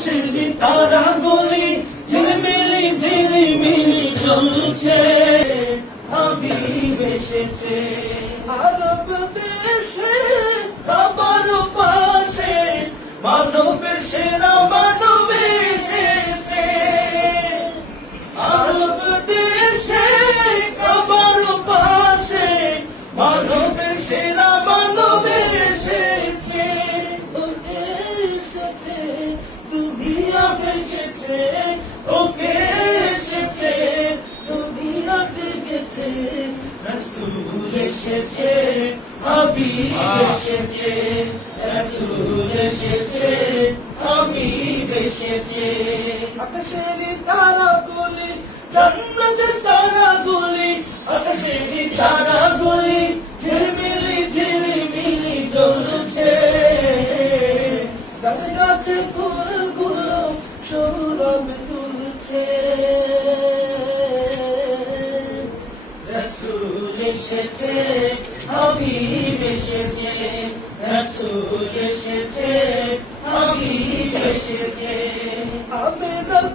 আকাশের তারাগুলি ঝিলমিলি জ্বলছে, হাবিব এসেছে। আরব দেশে কাবার পাশে মানবের সেরা মানব এসেছে। আরব দেশে কাবার পাশে মানবের সেরা মানব এসেছে। ওকে এসেছে, দুনিয়া এসেছে, ওকে এসেছে, দুনিয়া জেগেছে। রাসূল এসেছে, হাবিব এসেছে, রাসূল এসেছে, হাবিব এসেছে। আকাশের তারাগুলি, জান্নাতের তারাগুলি, আকাশের তারাগুলি ঝিলমিলি জ্বলছে। গাছে গাছে ফুলগুলো সৌরভ তুলছে। রাসূল এসেছে, হাবিব এসেছে, রাসূল এসেছে, হাবিব এসেছে। আমেনার